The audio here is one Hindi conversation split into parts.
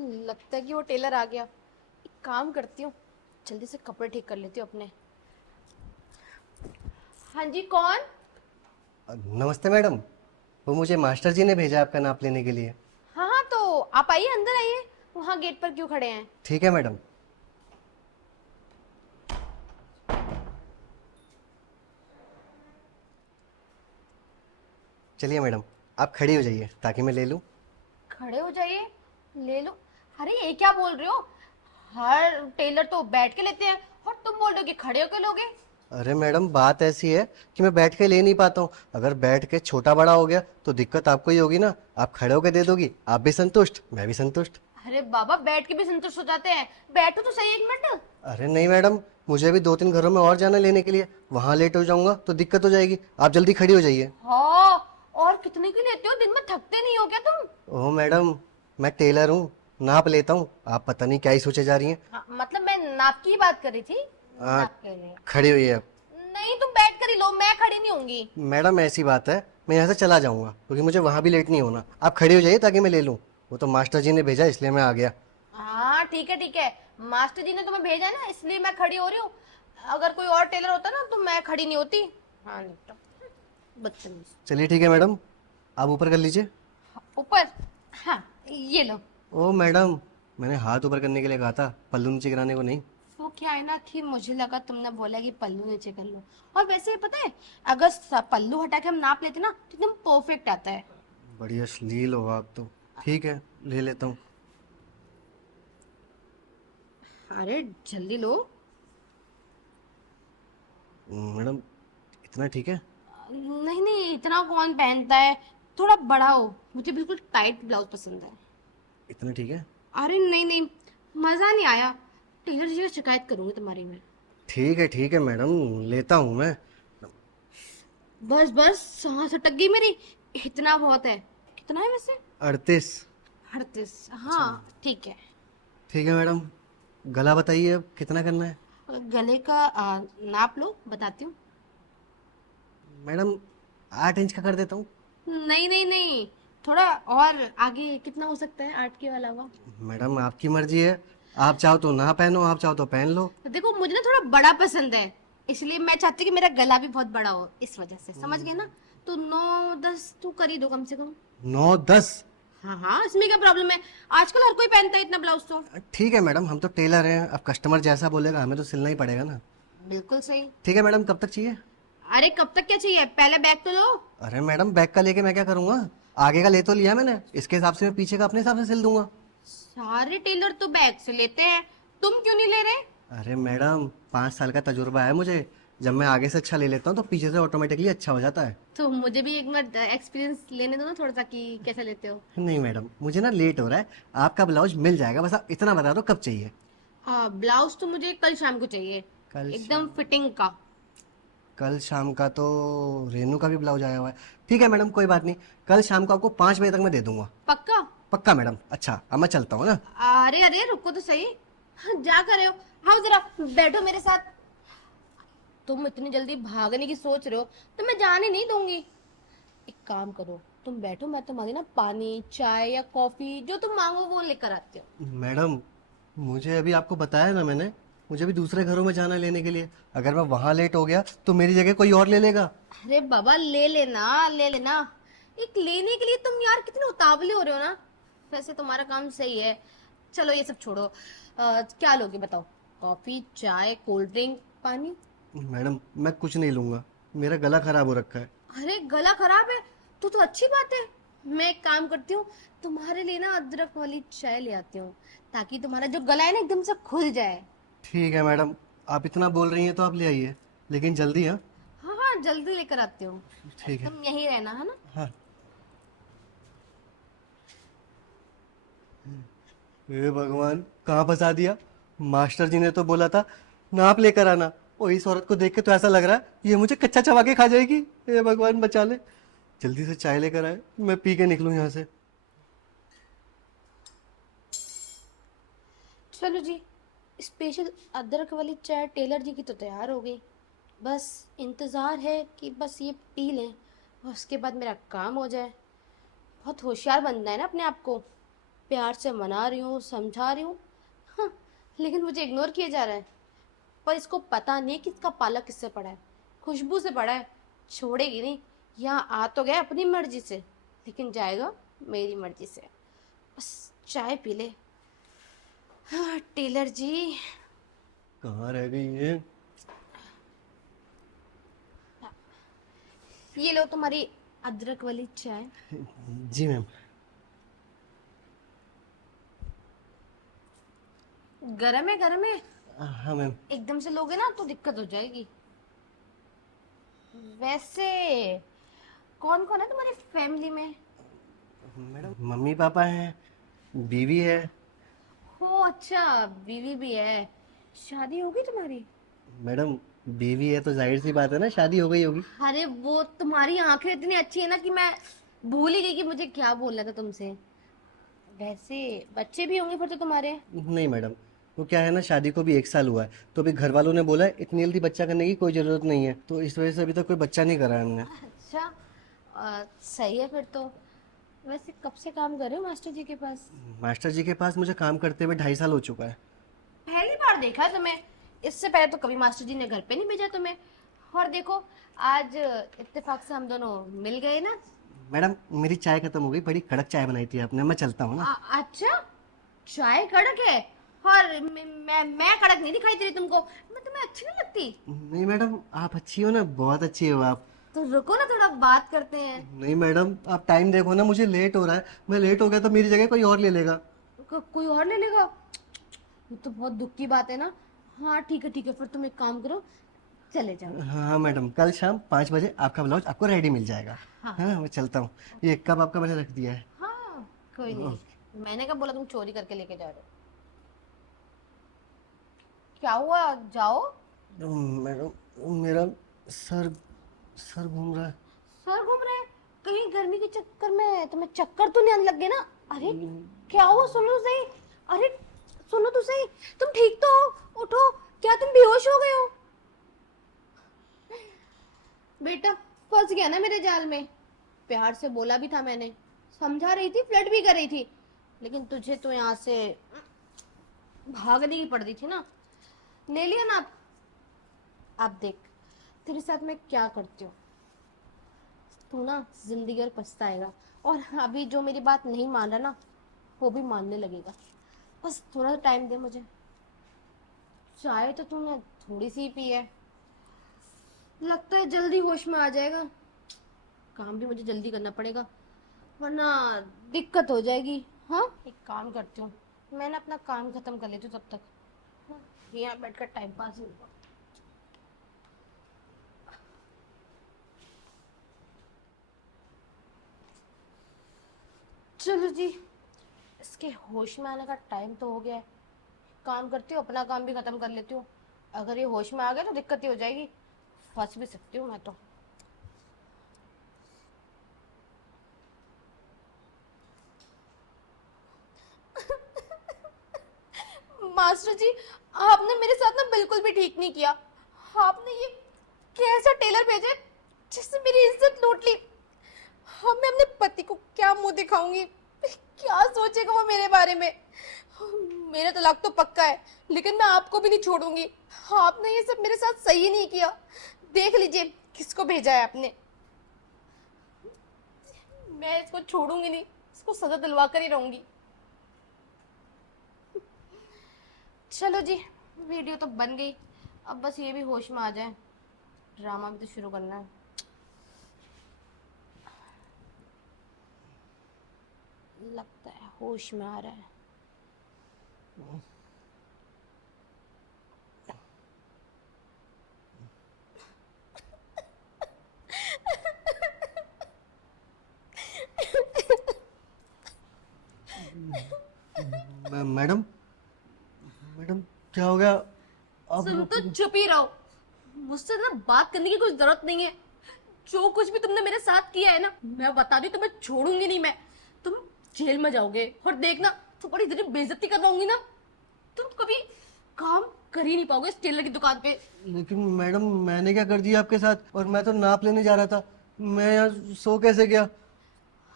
लगता है कि वो टेलर आ गया। एक काम करती हूँ, जल्दी से कपड़े ठीक कर लेती हूँ अपने। हाँ जी, कौन? नमस्ते मैडम। वो मुझे मास्टर जी ने भेजा आपका नाप लेने के लिए। हाँ हाँ, तो आप आइए, अंदर आइए। वहाँ गेट पर क्यों खड़े हैं? ठीक है मैडम। चलिए मैडम, आप खड़ी हो जाइए ताकि मैं ले लूँ। खड़े हो जाइए, ले लो। अरे ये क्या बोल रहे हो? हर टेलर तो बैठ के लेते हैं और तुम बोल रहे हो कि खड़े होके लोगे। अरे मैडम, बात ऐसी है कि मैं बैठ के ले नहीं पाता हूँ। अगर बैठ के छोटा बड़ा हो गया तो दिक्कत आपको ही होगी ना। आप खड़े होके दे दोगी, आप भी संतुष्ट, मैं भी संतुष्ट। अरे बाबा, बैठ के भी संतुष्ट हो जाते हैं। बैठो तो सही एक मिनट। अरे नहीं मैडम, मुझे भी 2-3 घरों में और जाना लेने के लिए। वहाँ लेट हो जाऊंगा तो दिक्कत हो जाएगी। आप जल्दी खड़ी हो जाइए। हाँ, और कितने की लेते हो? दिन में थकते नहीं हो क्या तुम? ओह मैडम, मैं टेलर हूँ, नाप लेता हूँ। आप पता नहीं क्या ही सोचे जा रही हैं। हाँ, मतलब मैं नाप की ही बात कर रही थी। हाँ, नाप के लिए। खड़ी हुई है आप। नहीं, तुम बैठ कर ही लो, मैं खड़ी नहीं होंगी। मैडम ऐसी बात है, मैं यहाँ से चला जाऊंगा क्योंकि मुझे वहाँ भी लेट नहीं होना। आप खड़ी हो जाइए ताकि मैं ले लूँ। वो तो मास्टर जी ने भेजा इसलिए मैं आ गया। हाँ ठीक है ठीक है। मास्टर जी ने तुम्हें भेजा है ना, इसलिए मैं खड़ी हो रही हूँ। अगर कोई और टेलर होता ना तो मैं खड़ी नहीं होती। हाँ नहीं तो बदतमीज। चलिए ठीक है मैडम, आप ऊपर कर लीजिए। हाँ, ऊपर। हाँ, ये लो। ओ मैडम, मैंने हाथ ऊपर करने के लिए कहा था, पल्लू नीचे गिराने को नहीं। वो क्या है ना कि मुझे लगा तुमने बोला कि पल्लू नीचे कर लो। और वैसे पता है, अगर पल्लू हटा के हम नाप लेते ना तो एकदम परफेक्ट आता है। बड़ी अश्लील हो आप तो। ठीक है, ले लेता हूँ। अरे जल्दी लो। मैडम, इतना ठीक है? नहीं नहीं, इतना कौन पहनता है। थोड़ा बड़ा हो, मुझे बिल्कुल टाइट ब्लाउज पसंद है। इतना ठीक है? अरे नहीं नहीं, मजा नहीं आया। टेलर जी से शिकायत करूंगी तुम्हारी मैं। ठीक है मैडम, लेता हूँ मैं। बस बस, सांस अटक गई मेरी। इतना बहुत है। कितना है वैसे? 38। 38? हाँ ठीक है। ठीक है मैडम, गला बताइए अब कितना करना है। गले का नाप लो, बताती हूँ। मैडम, 8 इंच का कर देता हूँ। नहीं नहीं नहीं, थोड़ा और आगे कितना हो सकता है 8 के अलावा? मैडम आपकी मर्जी है, आप चाहो तो ना पहनो, आप चाहो तो पहन लो। देखो, मुझे ना थोड़ा बड़ा पसंद है, इसलिए मैं चाहती हूँ कि मेरा गला भी बहुत बड़ा हो, इस वजह से, समझ गए ना? तो 9-10 तो कर ही दो कम से कम। 9-10? हाँ हाँ, इसमें क्या प्रॉब्लम है? आजकल हर कोई पहनता है इतना ब्लाउज तो। ठीक है मैडम, हम तो टेलर हैं, अब कस्टमर जैसा बोलेगा हमें तो सिलना ही पड़ेगा ना। बिल्कुल सही। ठीक है मैडम, कब तक चाहिए? अरे कब तक क्या चाहिए, पहले बैग तो लो। अरे मैडम, बैक का लेके मैं क्या करूंगा? आगे का ले तो लिया मैंने, इसके हिसाब से मैं पीछे का अपने हिसाब से सिल दूंगा। सारे टेलर तो बैग से लेते हैं, तुम क्यों नहीं ले रहे? अरे मैडम, 5 साल का तजुर्बा है मुझे। जब मैं आगे से अच्छा ले लेता हूँ तो पीछे से ऑटोमेटिकली अच्छा हो जाता है। तो मुझे भी एक मिनट एक्सपीरियंस लेने दो ना थोड़ा सा, कि कैसे लेते हो। नहीं मैडम, मुझे ना लेट हो रहा है। आपका ब्लाउज मिल जाएगा, बस आप इतना बता दो कब चाहिए। हाँ, ब्लाउज तो मुझे कल शाम को चाहिए। कल एकदम शाम? फिटिंग का। कल शाम का तो रेनू का भी ब्लाउज आया हुआ है। ठीक है मैडम, कोई बात नहीं। कल शाम को आपको 5 बजे तक मैं दे दूंगा। पक्का? पक्का मैडम। अच्छा, अब मैं चलता हूँ ना। अरे अरे, रुको तो सही। हाँ, जा कर रहे हो? हाँ जरा बैठो मेरे साथ। तुम इतनी जल्दी भागने की सोच रहे हो तो मैं जाने नहीं दूंगी। एक काम करो, तुम बैठो, मैं तुम्हारी ना पानी चाय या कॉफी जो तुम मांगो वो लेकर आती हूँ। मैडम, मुझे अभी आपको बताया ना मैंने, मुझे भी दूसरे घरों में जाना है लेने के लिए। अगर मैं वहां लेट हो गया तो मेरी जगह कोई और ले लेगा। अरे बाबा, ले लेना ले लेना। एक लेने के लिए तुम यार कितने उतावले हो रहे हो ना। वैसे तुम्हारा काम सही है। चलो ये सब छोड़ो, क्या लोगे बताओ? कॉफी, चाय, कोल्ड ड्रिंक, पानी? मैडम, मैं कुछ नहीं लूंगा, मेरा गला खराब हो रखा है। अरे गला खराब है तो अच्छी बात है। मैं एक काम करती हूँ, तुम्हारे लिए ना अदरक वाली चाय ले आती हूँ, ताकि तुम्हारा जो गला है ना एकदम से खुल जाए। ठीक है मैडम, आप इतना बोल रही हैं तो आप ले आइए, लेकिन जल्दी। हाँ। हाँ हाँ, जल्दी लेकर आती हूँ। ठीक है। तुम यहीं रहना है ना? हाँ। हे भगवान, कहाँ फंसा दिया। मास्टर जी ने तो बोला था नाप लेकर आना, और इस औरत को देख के तो ऐसा लग रहा है ये मुझे कच्चा चबा के खा जाएगी। हे भगवान बचा ले। जल्दी से चाय लेकर आए, मैं पी के निकलूं यहाँ से। चलो जी, स्पेशल अदरक वाली चाय टेलर जी की तो तैयार हो गई। बस इंतज़ार है कि बस ये पी लें और उसके बाद मेरा काम हो जाए। बहुत होशियार बनना है ना अपने आप को। प्यार से मना रही हूँ, समझा रही हूँ, हाँ, लेकिन मुझे इग्नोर किया जा रहा है। पर इसको पता नहीं कि इसका पाला किससे पड़ा है। खुशबू से पड़ा है। छोड़ेगी नहीं। यहाँ आ तो गया अपनी मर्जी से, लेकिन जाएगा मेरी मर्जी से। बस चाय पी ले। हाँ टेलर जी। कहाँ रह गई ये? ये लो तुम्हारी अदरक वाली चाय। जी मैम। गरम है, गरम है। हाँ मैम। एकदम से लोगे ना तो दिक्कत हो जाएगी। वैसे कौन कौन है तुम्हारी फैमिली में? मैडम मम्मी पापा हैं, बीवी है। हो अच्छा, बीवी भी है। शादी होगी तुम्हारी? मैडम बीवी है तो जाहिर सी बात है ना, शादी हो गई होगी। अरे वो तुम्हारी आंखें इतनी अच्छी है ना कि मैं भूल ही गई कि मुझे क्या बोलना था तुमसे। वैसे बच्चे भी होंगे फिर तो तुम्हारे? नहीं मैडम, वो क्या है ना, शादी को भी 1 साल हुआ है, तो अभी घर वालों ने बोला है इतनी जल्दी बच्चा करने की कोई ज़रूरत नहीं है, तो इस वजह से अभी तक कोई बच्चा नहीं करा है हमने। अच्छा, सही है फिर तो। वैसे कब से काम कर रहे हो मास्टर जी के पास? मास्टर जी के पास मुझे काम करते हुए 2.5 साल हो चुका है। पहली बार देखा है तुम्हें। इससे पहले तो कभी मास्टर जी ने घर पे नहीं भेजा तुम्हें। और देखो, आज इत्तेफाक से हम दोनों मिल गए ना। मैडम मेरी चाय खत्म हो गई, बड़ी कड़क चाय बनाई थी आपने, मैं चलता हूँ ना। अच्छा, चाय कड़क है? और मैं कड़क नहीं दिखाई दे रही तुमको? मैं तुम्हें अच्छी नहीं लगती? नहीं मैडम, आप अच्छी हो ना, बहुत अच्छी हो आप। तो रुको ना, थोड़ा बात करते हैं। नहीं मैडम, आप टाइम देखो ना, मुझे लेट हो रहा है, मैं लेट हो गया तो मेरी जगह कोई और ले लेगा। कोई और ले लेगा? ये तो बहुत दुख की बात है ना। हाँ ठीक है, ठीक है, फिर तुम एक काम करो, चले जाओ। हाँ मैडम, कल शाम 5 बजे आपका ब्लाउज आपको रेडी मिल जाएगा। हाँ। हाँ मैं चलता हूँ। ये कब आपका मैंने रख दिया है। हाँ कोई नहीं। मैंने कब बोला तुम चोरी करके लेके जा रहे हो? क्या हुआ, जाओ। मैडम मेरा सर सर घूम रहा है। सर घूम रहे हैं? कहीं गर्मी के चक्कर में तुम्हें चक्कर तो नहीं आने लग गए ना? अरे क्या हुआ, सुनो तो सही। अरे सुनो तो सही, तुम ठीक तो हो? उठो। क्या तुम बेहोश हो गए हो? बेटा फंस गया ना मेरे जाल में। प्यार से बोला भी था मैंने, समझा रही थी, फ्लर्ट भी कर रही थी, लेकिन तुझे तो यहाँ से भागने की पड़ रही थी ना। ले लिया ना। अब देख तेरे साथ मैं क्या करती हूँ। तू ना जिंदगी भर पछताएगा। और अभी जो मेरी बात नहीं मान रहा ना, वो भी मानने लगेगा। बस थोड़ा सा टाइम दे मुझे। चाय तो तूने थोड़ी सी ही पी है, लगता है जल्दी होश में आ जाएगा। काम भी मुझे जल्दी करना पड़ेगा, वरना दिक्कत हो जाएगी। हाँ एक काम करती हूँ, मैं ना अपना काम खत्म कर लेती हूँ तब तक। हाँ, यहाँ बैठकर टाइम पास ही होगा। चलो जी, इसके होश में आने का टाइम तो हो गया है। काम करती हूँ, अपना काम भी खत्म कर लेती हूँ। अगर ये होश में आ गया तो दिक्कत ही हो जाएगी, फंस भी सकती हूँ मैं तो। मास्टर जी, आपने मेरे साथ ना बिल्कुल भी ठीक नहीं किया। आपने ये कैसा टेलर भेजे जिससे मेरी इज्जत लूट ली। हाँ, मैं अपने पति को क्या मुंह दिखाऊंगी? क्या सोचेगा वो मेरे बारे में? मेरा तलाक तो पक्का है, लेकिन मैं आपको भी नहीं छोड़ूंगी। आपने ये सब मेरे साथ सही नहीं किया। देख लीजिए किसको भेजा है आपने। मैं इसको छोड़ूंगी नहीं, इसको सजा दिलवा कर ही रहूंगी। चलो जी, वीडियो तो बन गई। अब बस ये भी होश में आ जाए। ड्रामा भी तो शुरू करना है। लगता है होश में आ रहा है। मैडम मैडम क्या हो गया? अब सुन तो चुप ही रहो। मुझसे ना बात करने की कोई जरूरत नहीं है। जो कुछ भी तुमने मेरे साथ किया है ना, मैं बता दी, तुम्हें छोड़ूंगी नहीं मैं। तुम जेल में जाओगे और देखना तुम्हारी इतनी बेइज्जती करवाऊंगी ना, तुम कभी काम कर ही नहीं पाओगे इस टेलर की दुकान पे। लेकिन मैडम मैंने क्या कर दिया आपके साथ? और मैं तो नाप लेने जा रहा था, मैं यहाँ सो कैसे गया?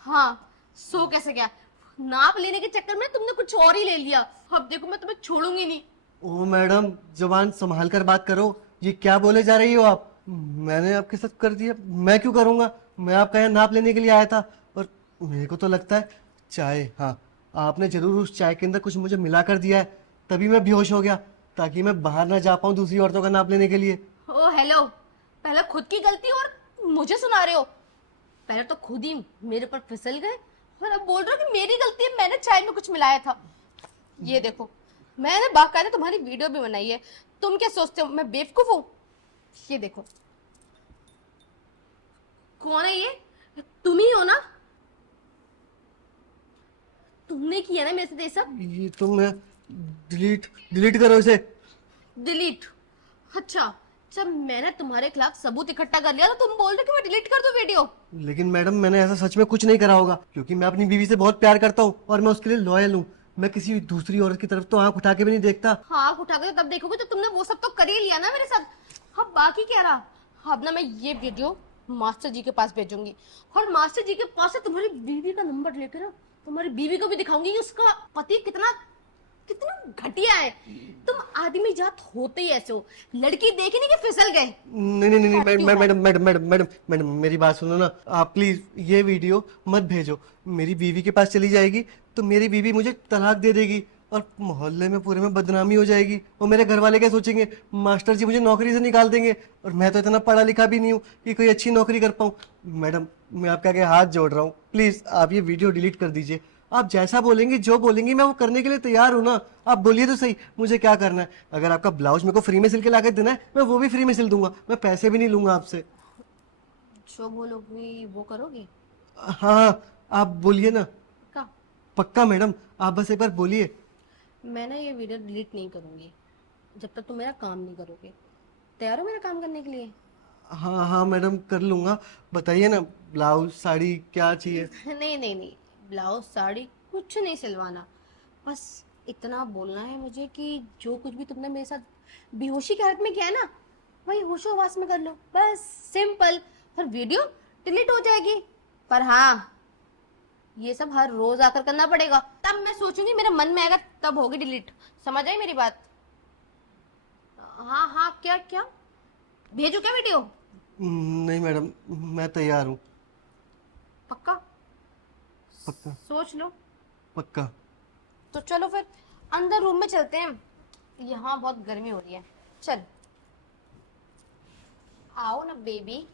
हाँ, सो कैसे गया? नाप लेने के चक्कर में तुमने कुछ और ही ले लिया। अब देखो मैं तुम्हें छोड़ूंगी नहीं। ओ मैडम, जुबान संभाल कर बात करो। ये क्या बोले जा रही हो आप? मैंने आपके साथ कर दिया, मैं क्यों करूंगा? मैं आपका यहाँ नाप लेने के लिए आया था। और मेरे को तो लगता है चाय, हाँ, आपने जरूर उस चाय के अंदर कुछ मुझे मिला कर दिया है, तभी मैं बेहोश हो गया, ताकि मैं बाहर ना जा पाऊँ दूसरी औरतों का नाप लेने के लिए। ओ हेलो, पहले खुद की गलती और मुझे सुना रहे हो। पहले तो खुद ही मेरे पर फिसल गए और अब बोल रहे हो कि मेरी गलती है, मैंने चाय में कुछ मिलाया था। ये देखो, मैंने बाकायदा तुम्हारी वीडियो भी बनाई है। तुम क्या सोचते हो मैं बेवकूफ हूँ? ये देखो, कौन है ये? तुम ही हो ना? तुमने किया ना मेरे साथ ये सब? ये तो मैं डिलीट डिलीट करो इसे। डिलीट? अच्छा, जब मैंने तुम्हारे खिलाफ सबूत इकट्ठा कर लिया तो तुम बोल रहे कि मैं डिलीट कर दूं वीडियो? लेकिन मैडम, मैंने ऐसा सच में कुछ नहीं करा होगा, क्योंकि मैं अपनी बीवी से बहुत प्यार करता हूँ और मैं उसके लिए लॉयल हूँ। मैं किसी दूसरी औरत की तरफ तो आंख उठा के भी नहीं देखता। हाँ, उठा के तब देखोगे तो तुमने वो सब तो कर ही लिया ना मेरे साथ। अब बाकी क्या रहा? अब ना मैं ये वीडियो मास्टर जी के पास भेजूंगी और मास्टर जी के पास से तुम्हारी बीवी का नंबर लेकर ना तुम्हारी बीवी को भी दिखाऊंगी कि उसका पति कितना कितना घटिया है। तुम आदमी जात होते ही ऐसे हो, लड़की देखी नहीं कि फिसल गए। नहीं नहीं नहीं, madam madam madam madam madam, मेरी बात सुनो ना आप प्लीज। ये वीडियो मत भेजो। मेरी बीवी के पास चली जाएगी तो मेरी बीवी मुझे तलाक दे देगी और मोहल्ले में पूरे में बदनामी हो जाएगी। और मेरे घर वाले क्या सोचेंगे? मास्टर जी मुझे नौकरी से निकाल देंगे, और मैं तो इतना पढ़ा लिखा भी नहीं हूँ कि कोई अच्छी नौकरी कर पाऊँ। मैडम, मैं आपके आगे हाथ जोड़ रहा हूँ, प्लीज आप ये वीडियो डिलीट कर दीजिए। आप जैसा बोलेंगी, जो बोलेंगी, मैं वो करने के लिए तैयार हूँ ना। आप बोलिए तो सही, मुझे क्या करना है। अगर आपका ब्लाउज मेरे को फ्री में सिल के लाकर देना है, मैं वो भी फ्री में सिल दूंगा। मैं पैसे भी नहीं लूंगा आपसे। जो बोलोगी वो करोगी? हाँ, आप बोलिए ना। का पक्का मैडम, आप बस एक बार बोलिए। मैं ना ये वीडियो डिलीट नहीं करूंगी जब तक तुम मेरा काम नहीं करोगे। तैयार हो मेरा काम करने के लिए? हाँ हाँ मैडम, कर लूंगा। बताइए ना, ब्लाउज, साड़ी क्या चाहिए? नहीं नहीं नहीं, ब्लाउज साड़ी कुछ नहीं सिलवाना। बस इतना बोलना है मुझे कि जो कुछ भी तुमने मेरे साथ बेहोशी की हालत में किया है ना, वही होशो हवास में कर लो। बस सिंपल। और वीडियो डिलीट हो जाएगी। पर हाँ, ये सब हर रोज आकर करना पड़ेगा, तब मैं सोचूंगी, मेरे मन में आएगा तब होगी डिलीट। समझ आई मेरी बात? हाँ हाँ, क्या क्या भेजू क्या वीडियो? नहीं मैडम, मैं तैयार हूँ। पक्का? पक्का सोच लो। पक्का। तो चलो फिर अंदर रूम में चलते हैं, यहाँ बहुत गर्मी हो रही है। चल आओ ना बेबी।